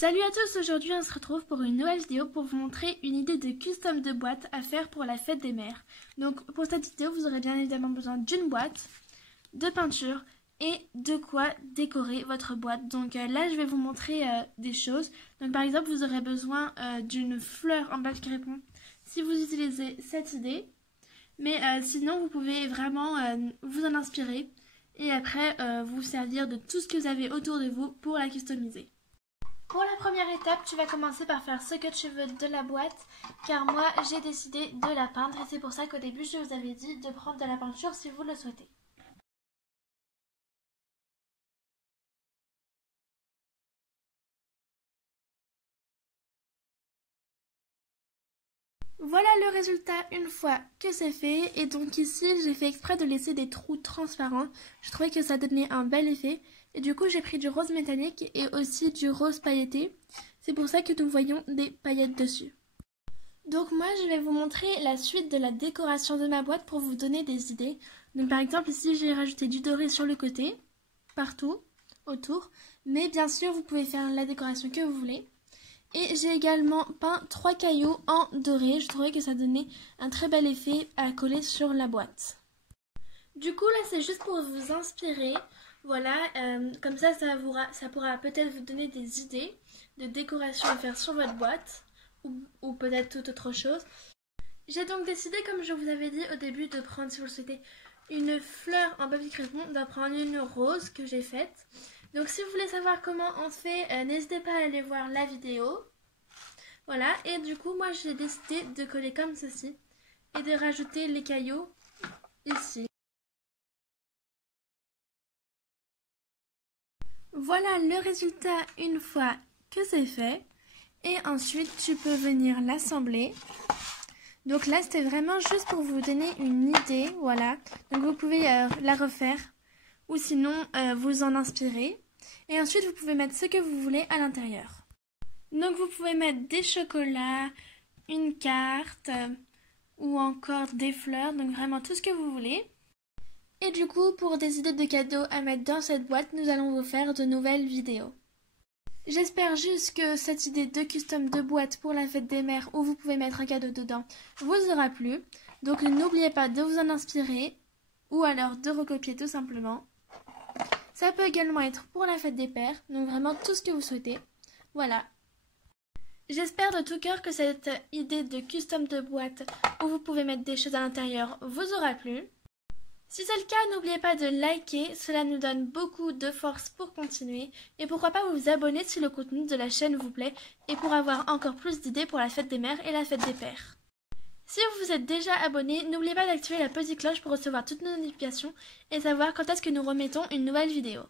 Salut à tous, aujourd'hui on se retrouve pour une nouvelle vidéo pour vous montrer une idée de custom de boîte à faire pour la fête des mères. Donc pour cette vidéo vous aurez bien évidemment besoin d'une boîte, de peinture et de quoi décorer votre boîte. Donc là je vais vous montrer des choses. Donc par exemple vous aurez besoin d'une fleur en papier crépon si vous utilisez cette idée. Mais sinon vous pouvez vraiment vous en inspirer et après vous servir de tout ce que vous avez autour de vous pour la customiser. Pour la première étape, tu vas commencer par faire ce que tu veux de la boîte, car moi j'ai décidé de la peindre et c'est pour ça qu'au début je vous avais dit de prendre de la peinture si vous le souhaitez. Voilà le résultat une fois que c'est fait, et donc ici j'ai fait exprès de laisser des trous transparents, je trouvais que ça donnait un bel effet, et du coup j'ai pris du rose métallique et aussi du rose pailleté, c'est pour ça que nous voyons des paillettes dessus. Donc moi je vais vous montrer la suite de la décoration de ma boîte pour vous donner des idées. Donc par exemple ici j'ai rajouté du doré sur le côté, partout, autour, mais bien sûr vous pouvez faire la décoration que vous voulez. Et j'ai également peint 3 cailloux en doré, je trouvais que ça donnait un très bel effet à coller sur la boîte. Du coup là c'est juste pour vous inspirer, voilà, comme ça ça pourra peut-être vous donner des idées de décoration à faire sur votre boîte ou peut-être toute autre chose. J'ai donc décidé, comme je vous avais dit au début, de prendre, si vous le souhaitez, une fleur en papier crépon, d'en prendre une rose que j'ai faite. Donc si vous voulez savoir comment on fait, n'hésitez pas à aller voir la vidéo. Voilà, et du coup moi j'ai décidé de coller comme ceci et de rajouter les cailloux ici. Voilà le résultat une fois que c'est fait. Et ensuite tu peux venir l'assembler. Donc là c'était vraiment juste pour vous donner une idée, voilà. Donc vous pouvez la refaire ou sinon vous en inspirer. Et ensuite vous pouvez mettre ce que vous voulez à l'intérieur. Donc vous pouvez mettre des chocolats, une carte ou encore des fleurs, donc vraiment tout ce que vous voulez. Et du coup pour des idées de cadeaux à mettre dans cette boîte, nous allons vous faire de nouvelles vidéos. J'espère juste que cette idée de custom de boîte pour la fête des mères où vous pouvez mettre un cadeau dedans vous aura plu. Donc n'oubliez pas de vous en inspirer ou alors de recopier tout simplement. Ça peut également être pour la fête des pères, donc vraiment tout ce que vous souhaitez. Voilà. J'espère de tout cœur que cette idée de custom de boîte où vous pouvez mettre des choses à l'intérieur vous aura plu. Si c'est le cas, n'oubliez pas de liker, cela nous donne beaucoup de force pour continuer. Et pourquoi pas vous abonner si le contenu de la chaîne vous plaît et pour avoir encore plus d'idées pour la fête des mères et la fête des pères. Si vous vous êtes déjà abonné, n'oubliez pas d'activer la petite cloche pour recevoir toutes nos notifications et savoir quand est-ce que nous remettons une nouvelle vidéo.